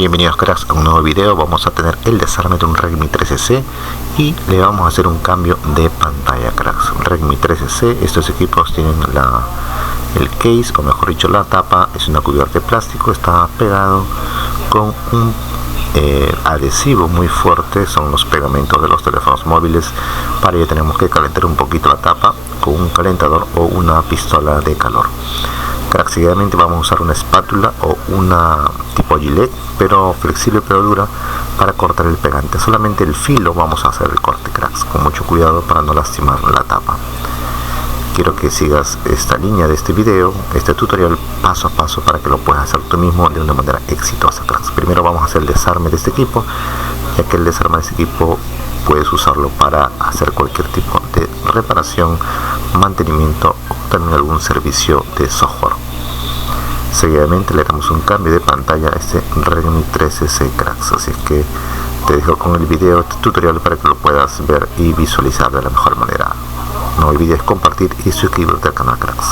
Bienvenidos cracks a un nuevo video. Vamos a tener el desarme de un Redmi 13c y le vamos a hacer un cambio de pantalla, cracks. Redmi 13c, estos equipos tienen el case, o mejor dicho la tapa, es una cubierta de plástico, está pegado con un adhesivo muy fuerte, son los pegamentos de los teléfonos móviles. Para ello tenemos que calentar un poquito la tapa con un calentador o una pistola de calor. Cracks, seguidamente vamos a usar una espátula o una tipo gilet, pero flexible pero dura, para cortar el pegante. Solamente el filo vamos a hacer el corte, cracks, con mucho cuidado para no lastimar la tapa. Quiero que sigas esta línea de este video, este tutorial paso a paso, para que lo puedas hacer tú mismo de una manera exitosa, cracks. Primero vamos a hacer el desarme de este equipo, ya que el desarme de este equipo puedes usarlo para hacer cualquier tipo de reparación, mantenimiento o también algún servicio de software. Seguidamente le damos un cambio de pantalla a este Redmi 13c, cracks, así que te dejo con el video, este tutorial, para que lo puedas ver y visualizar de la mejor manera. No olvides compartir y suscribirte al canal, cracks.